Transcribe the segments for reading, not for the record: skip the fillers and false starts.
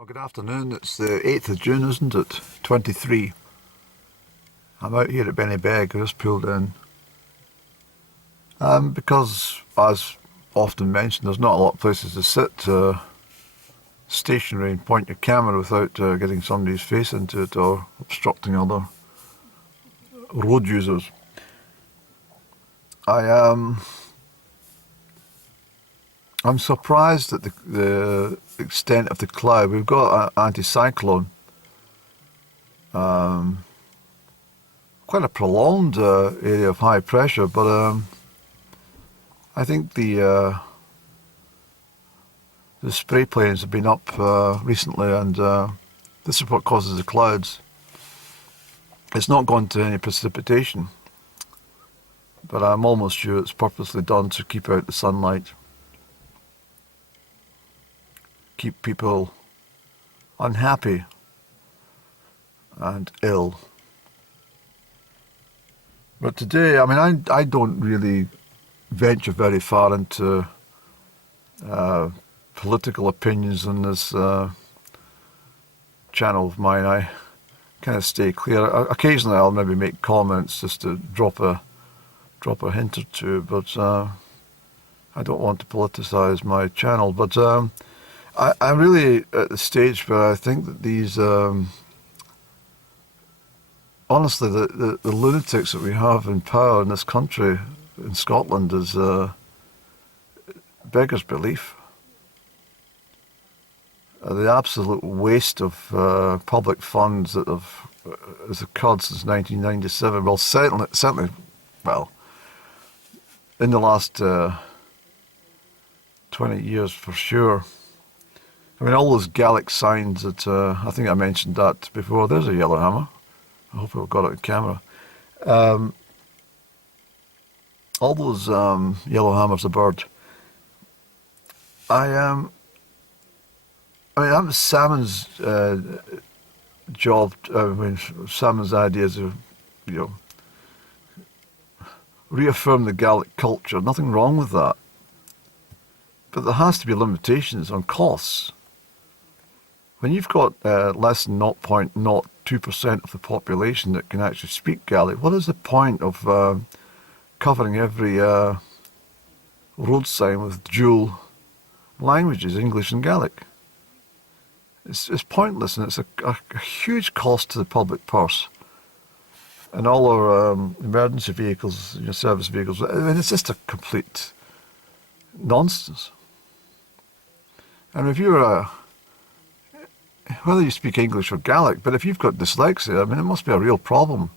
Well, good afternoon. It's the 8th of June, isn't it? 23. I'm out here at Bennybeg. I just pulled in. Because, as often mentioned, there's not a lot of places to sit stationary and point your camera without getting somebody's face into it or obstructing other road users. I'm surprised at the extent of the cloud. We've got an anticyclone, quite a prolonged area of high pressure, but I think the spray planes have been up recently, and this is what causes the clouds. It's not gone to any precipitation, but I'm almost sure it's purposely done to keep out the sunlight. Keep people unhappy and ill. But today, I don't really venture very far into political opinions on this channel of mine. I kind of stay clear. Occasionally I'll maybe make comments just to drop a hint or two, but I don't want to politicize my channel. But I'm really at the stage where I think that these, honestly, the lunatics that we have in power in this country, in Scotland, is beggars belief. The absolute waste of public funds that has occurred since 1997. Well, certainly, well, in the last 20 years for sure. All those Gaelic signs that, I think I mentioned that before. There's a yellow hammer. I hope I've got it on camera. All those yellow hammers, a bird. That was Salmon's job. Salmon's ideas of, reaffirm the Gaelic culture. Nothing wrong with that. But there has to be limitations on costs. When you've got less than 0.02% of the population that can actually speak Gaelic, what is the point of covering every road sign with dual languages, English and Gaelic? It's pointless, and it's a huge cost to the public purse. And all our emergency vehicles, service vehicles, it's just a complete nonsense. And if you're whether you speak English or Gaelic, but if you've got dyslexia, it must be a real problem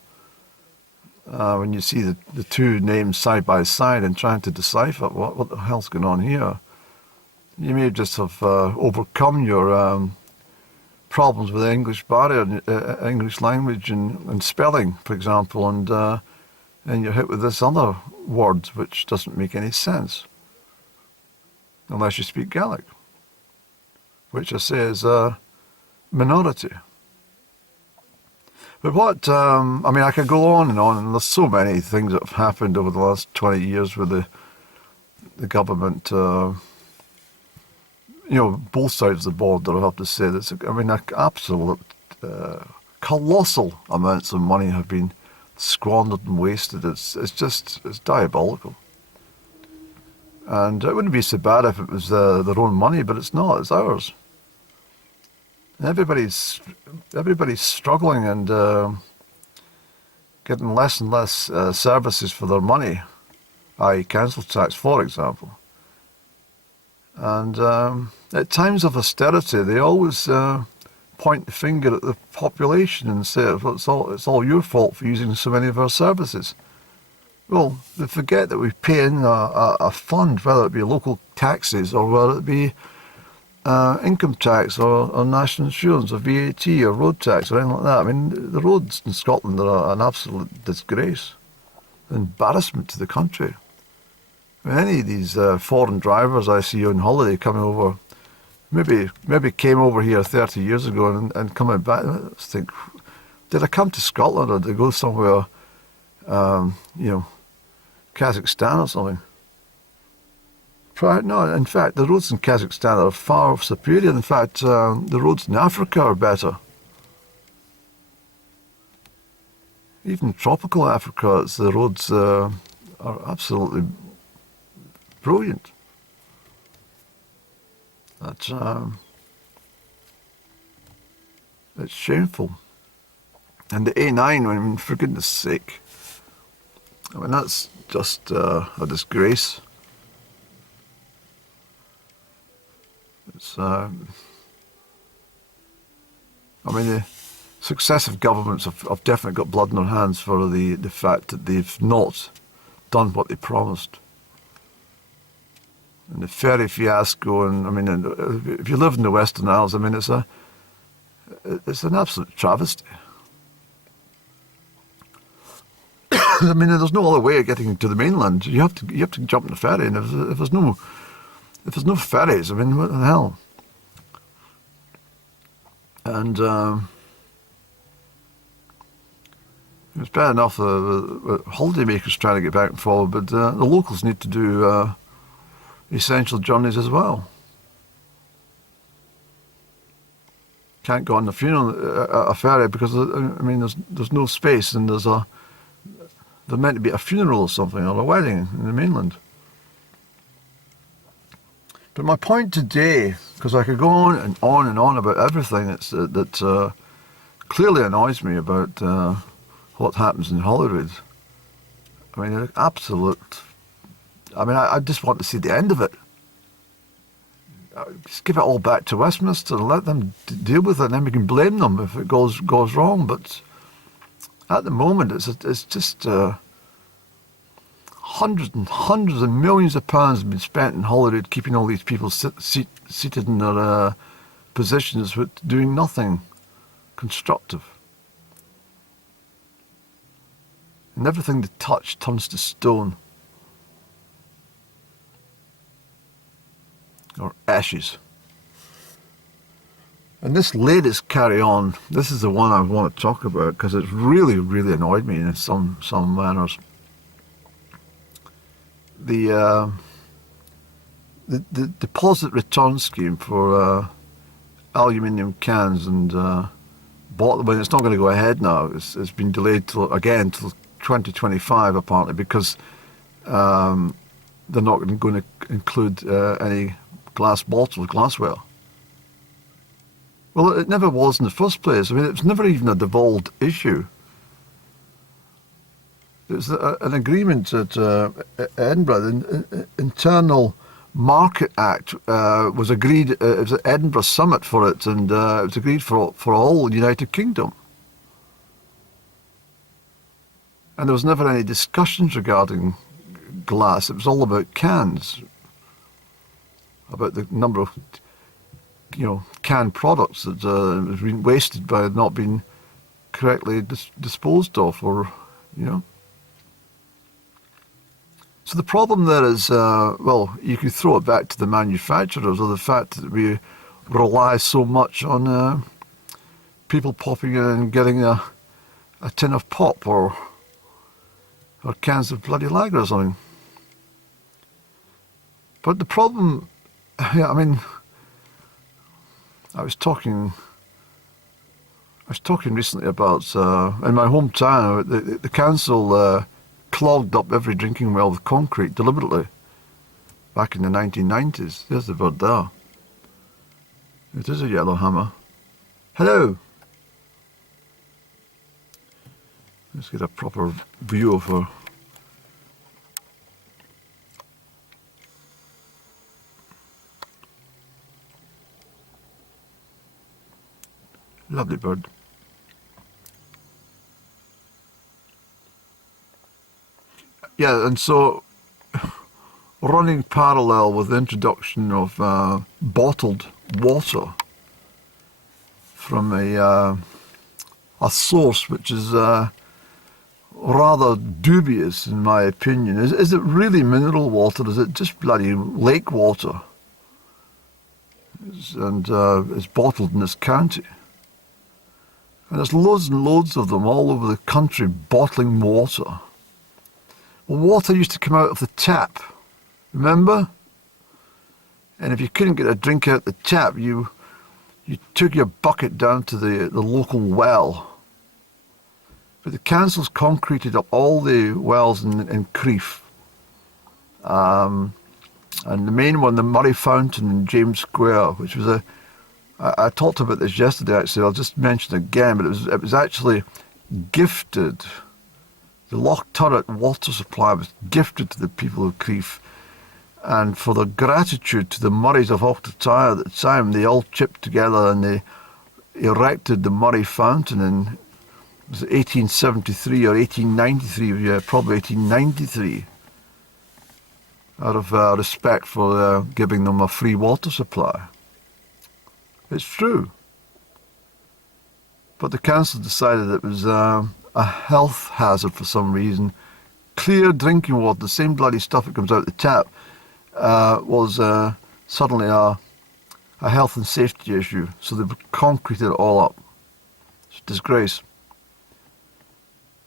when you see the two names side by side and trying to decipher what the hell's going on here. You may just have overcome your problems with the English barrier, English language and spelling, for example, and you're hit with this other word which doesn't make any sense unless you speak Gaelic, which I say is minority. But what, I could go on, and there's so many things that have happened over the last 20 years with the government, both sides of the border, I have to say. Absolute, colossal amounts of money have been squandered and wasted. It's diabolical. And it wouldn't be so bad if it was their own money, but it's not, it's ours. Everybody's struggling and getting less and less services for their money, i.e. council tax, for example. And at times of austerity, they always point the finger at the population and say, well, it's all your fault for using so many of our services. Well, they forget that we pay in a fund, whether it be local taxes or whether it be income tax or national insurance or VAT or road tax or anything like that. The roads in Scotland are an absolute disgrace, embarrassment to the country. Any of these foreign drivers I see on holiday coming over, maybe came over here 30 years ago and coming back, I just think, did I come to Scotland or did I go somewhere, Kazakhstan or something? No, in fact, the roads in Kazakhstan are far superior. In fact, the roads in Africa are better. Even tropical Africa, the roads are absolutely brilliant. That's it's shameful. And the A9, I mean, for goodness sake, I mean, that's just a disgrace. It's, I mean, the successive governments have definitely got blood in their hands for the fact that they've not done what they promised. And the ferry fiasco, and I mean, if you live in the Western Isles, I mean, it's an absolute travesty. I mean, there's no other way of getting to the mainland. You have to jump on the ferry, and if there's no ferries, I mean, what the hell? And it's bad enough holidaymakers trying to get back and forward, but the locals need to do essential journeys as well. Can't go on a ferry because I mean there's no space, and there's meant to be a funeral or something, or a wedding in the mainland. But my point today, because I could go on and on and on about everything that clearly annoys me about what happens in Holyrood. I mean, absolute. I mean, I just want to see the end of it. Just give it all back to Westminster and let them deal with it, and then we can blame them if it goes wrong. But at the moment, it's just hundreds and hundreds of millions of pounds have been spent in Holyrood keeping all these people seated in their positions with doing nothing constructive. And everything they touch turns to stone. Or ashes. And this latest carry on, this is the one I want to talk about because it's really, really annoyed me in some manners. The deposit return scheme for aluminium cans and bottle, but it's not going to go ahead now. It's been delayed till 2025 apparently because they're not going to include any glass bottles, glassware. Well, it never was in the first place. I mean, it was never even a devolved issue. There's an agreement at Edinburgh. The Internal Market Act was agreed. It was an Edinburgh summit for it, and it was agreed for all the United Kingdom. And there was never any discussions regarding glass. It was all about cans, about the number of canned products that has been wasted by not being correctly disposed of, or So the problem there is, well, you could throw it back to the manufacturers, or the fact that we rely so much on people popping in and getting a tin of pop or cans of bloody lager or something. But the problem, I mean, I was talking recently about in my hometown, the council clogged up every drinking well with concrete deliberately back in the 1990s. There's the bird there. It is a yellow hammer. Hello. Let's get a proper view of her. Lovely bird. Yeah, and so running parallel with the introduction of bottled water from a source which is rather dubious in my opinion. Is it really mineral water? Is it just bloody lake water? It's bottled in this county. And there's loads and loads of them all over the country bottling water. Well, water used to come out of the tap, remember? And if you couldn't get a drink out the tap, you took your bucket down to the local well. But the council's concreted up all the wells in Crieff. And the main one, the Murray Fountain in James Square, which was I talked about this yesterday actually, I'll just mention it again, but it was actually gifted. The Loch Turret water supply was gifted to the people of Crieff. And for their gratitude to the Murrays of Ochtertyre at the time, they all chipped together and they erected the Murray Fountain in, was it 1873 or 1893? Yeah, probably 1893. Out of respect for giving them a free water supply. It's true. But the council decided it was a health hazard for some reason. Clear drinking water, the same bloody stuff that comes out the tap, was suddenly a health and safety issue. So they concreted it all up. It's a disgrace.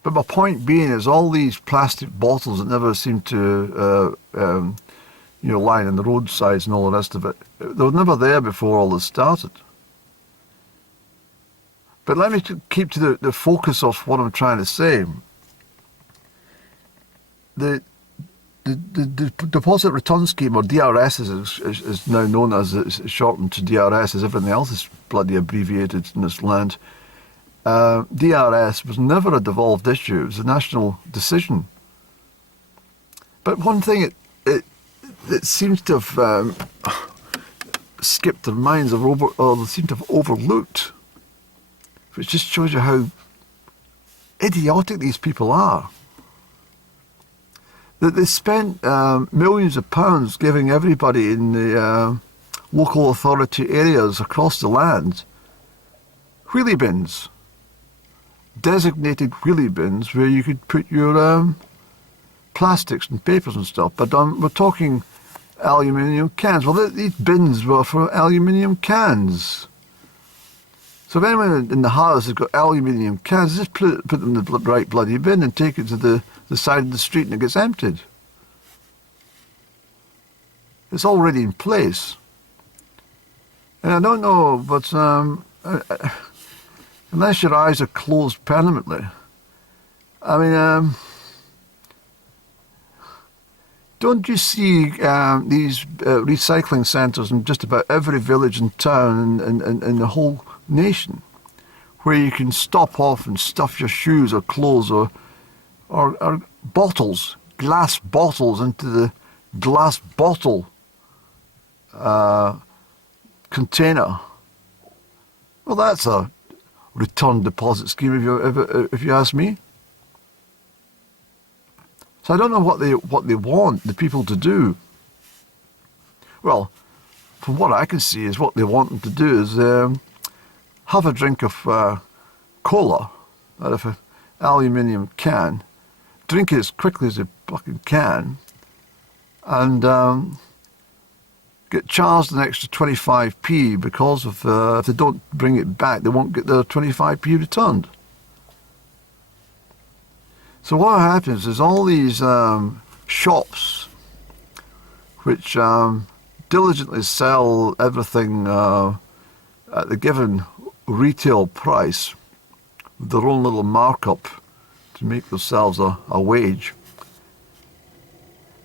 But my point being is all these plastic bottles that never seem to, lying on the roadsides and all the rest of it, they were never there before all this started. But let me keep to the focus of what I'm trying to say. The Deposit Return Scheme, or DRS is now known as, it's shortened to DRS, as everything else is bloody abbreviated in this land. DRS was never a devolved issue, it was a national decision. But one thing it seems to have skipped their minds, or they seem to have overlooked, which just shows you how idiotic these people are. That they spent millions of pounds giving everybody in the local authority areas across the land wheelie bins. Designated wheelie bins where you could put your plastics and papers and stuff. But we're talking aluminium cans. Well, these bins were for aluminium cans. So if anyone in the house has got aluminium cans, just put them in the right bloody bin and take it to the side of the street and it gets emptied. It's already in place. And I don't know, but unless your eyes are closed permanently, I mean, don't you see these recycling centres in just about every village and town in the whole nation, where you can stop off and stuff your shoes or clothes or bottles, glass bottles, into the glass bottle container? Well, that's a return deposit scheme, if you ask me. So I don't know what they want the people to do. Well, from what I can see, is what they want them to do is have a drink of cola out of an aluminium can, drink it as quickly as they fucking can, and get charged an extra 25p because of if they don't bring it back, they won't get their 25p returned. So what happens is all these shops which diligently sell everything at the given retail price with their own little markup to make themselves a wage.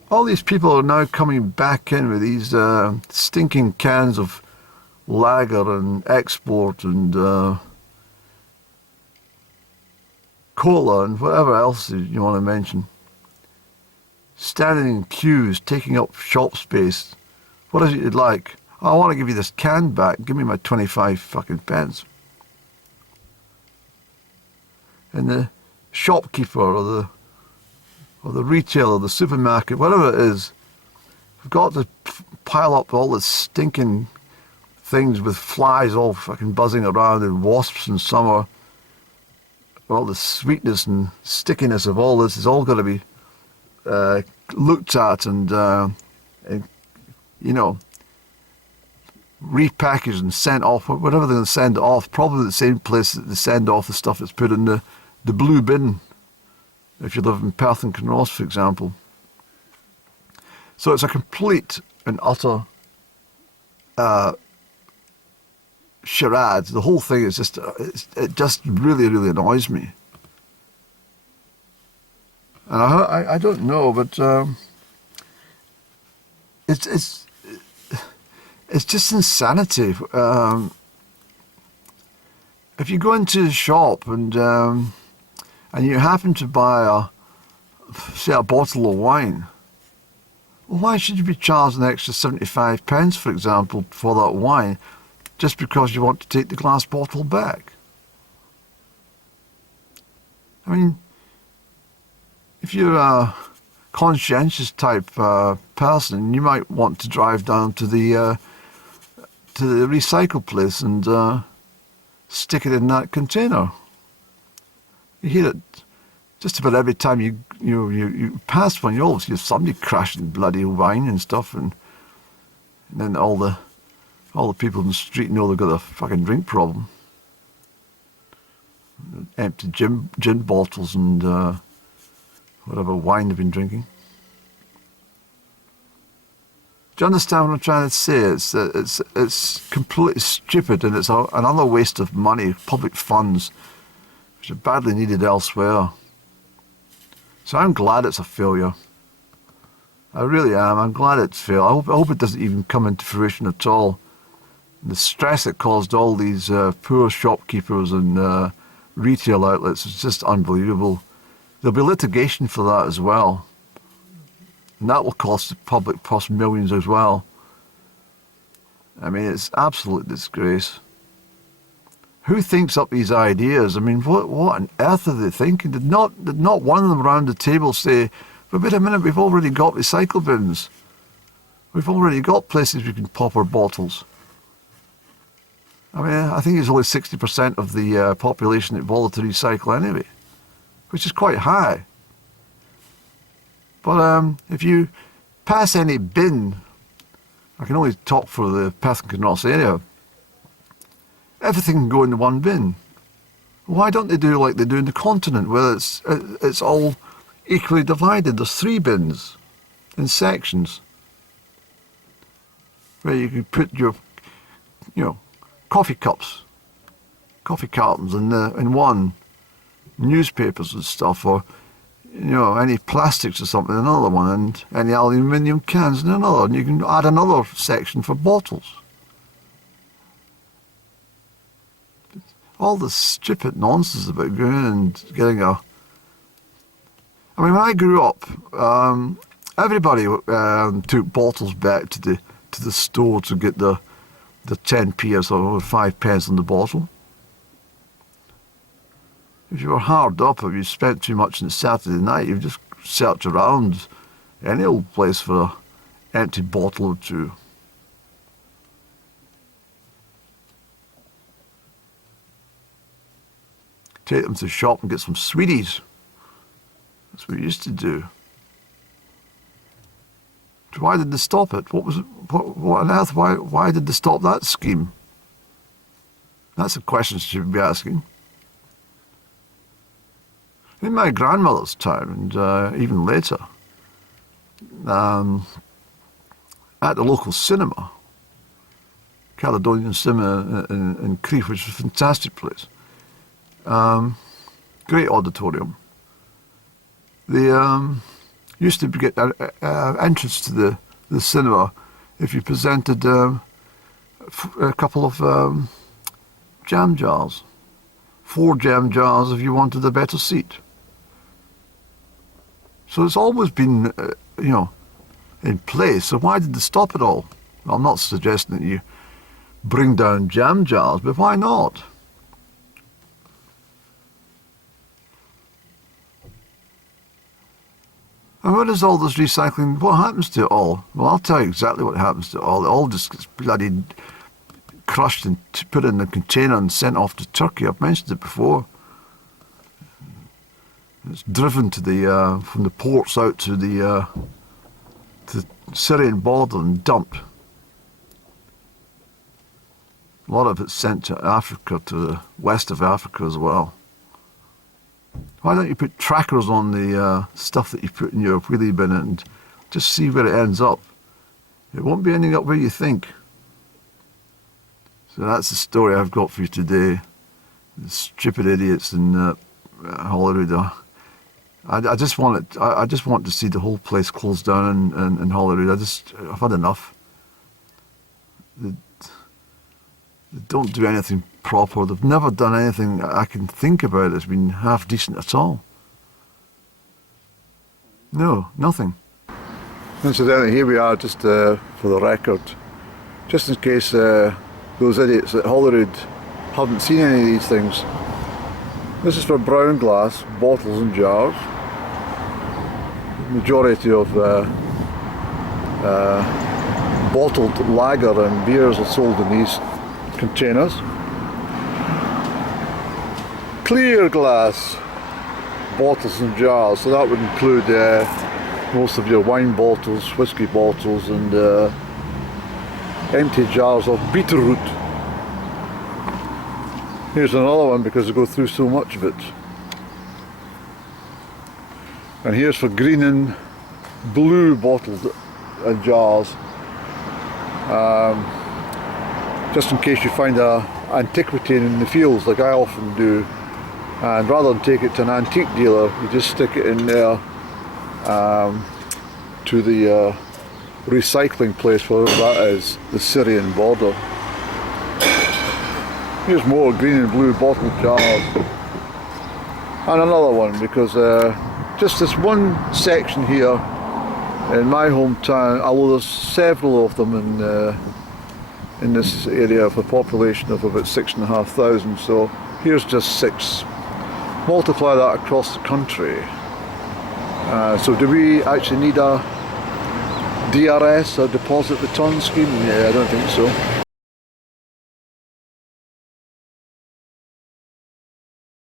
All these people are now coming back in with these stinking cans of lager and export and cola and whatever else you want to mention. Standing in queues, taking up shop space. What is it you'd like? Oh, I want to give you this can back. Give me my 25 fucking pence. And the shopkeeper or the retailer, the supermarket, whatever it is, have got to pile up all the stinking things with flies all fucking buzzing around and wasps in summer. All the sweetness and stickiness of all this is all got to be looked at and repackaged and sent off, whatever they're going to send off, probably the same place that they send off the stuff that's put in the blue bin, if you live in Perth and Kinross, for example. So it's a complete and utter charade. The whole thing is just, it just really, really annoys me. And I don't know, but it's just insanity. If you go into the shop and you happen to buy say a bottle of wine, well, why should you be charged an extra 75 pence, for example, for that wine, just because you want to take the glass bottle back? I mean, if you're a conscientious type person, you might want to drive down to the recycle place and stick it in that container. You hear it just about every time you pass one. You always hear somebody crashing bloody wine and stuff, and then all the people in the street know they've got a fucking drink problem. Empty gin bottles and whatever wine they've been drinking. Do you understand what I'm trying to say? It's completely stupid, and it's another waste of money, public funds, which are badly needed elsewhere. So I'm glad it's a failure. I really am. I'm glad it's failed. I hope it doesn't even come into fruition at all. The stress it caused all these poor shopkeepers and retail outlets is just unbelievable. There'll be litigation for that as well. And that will cost the public millions as well. I mean, it's absolute disgrace. Who thinks up these ideas? I mean, what on earth are they thinking? Did not one of them around the table say, well, wait a minute, we've already got recycle bins. We've already got places we can pop our bottles. I mean, I think it's only 60% of the population that bother to recycle anyway, which is quite high. But if you pass any bin, I can only talk for the Perth and Kinross area, everything can go into one bin. Why don't they do like they do in the continent, where it's all equally divided? There's 3 bins in sections where you can put your, coffee cups, coffee cartons in one, newspapers and stuff, or any plastics or something in another one, and any aluminium cans in another, and you can add another section for bottles. All this stupid nonsense about going and getting I mean, when I grew up, everybody took bottles back to the store to get the 10p or so, 5 pence on the bottle. If you were hard up, if you spent too much on a Saturday night, you just search around any old place for an empty bottle or two. Take them to the shop and get some sweeties. That's what we used to do. So why did they stop it? What on earth? Why did they stop that scheme? That's a question you should be asking. In my grandmother's time, and even later, at the local cinema, Caledonian Cinema in Crieff, which was a fantastic place, great auditorium. They used to get entrance to the cinema if you presented a couple of jam jars, 4 jam jars if you wanted a better seat. So it's always been, in place. So why did they stop it all? Well, I'm not suggesting that you bring down jam jars, but why not? And what is all this recycling? What happens to it all? Well, I'll tell you exactly what happens to it all. It all just gets bloody crushed and put in a container and sent off to Turkey. I've mentioned it before. It's driven to from the ports out to the Syrian border and dumped. A lot of it's sent to Africa, to the west of Africa as well. Why don't you put trackers on the stuff that you put in your wheelie bin and just see where it ends up? It won't be ending up where you think. So that's the story I've got for you today. The stupid idiots in Holyrood. I just want it. I just want to see the whole place closed down in Holyrood. I've had enough. They don't do anything proper. They've never done anything I can think about that's been half decent at all. No, nothing. Incidentally, here we are, just for the record, just in case those idiots at Holyrood haven't seen any of these things. This is for brown glass, bottles and jars. The majority of bottled lager and beers are sold in these containers. Clear glass bottles and jars, so that would include most of your wine bottles, whiskey bottles, and empty jars of beetroot. Here's another one because I go through so much of it. And here's for green and blue bottles and jars. Just in case you find an antiquity in the fields, like I often do, and rather than take it to an antique dealer, you just stick it in there to the recycling place, wherever that is, the Syrian border. Here's more green and blue bottle jars. And another one, because just this one section here in my hometown, although there's several of them in this area of a population of about 6,500, so here's just 6. Multiply that across the country. So do we actually need a DRS, a deposit return scheme? Yeah, I don't think so.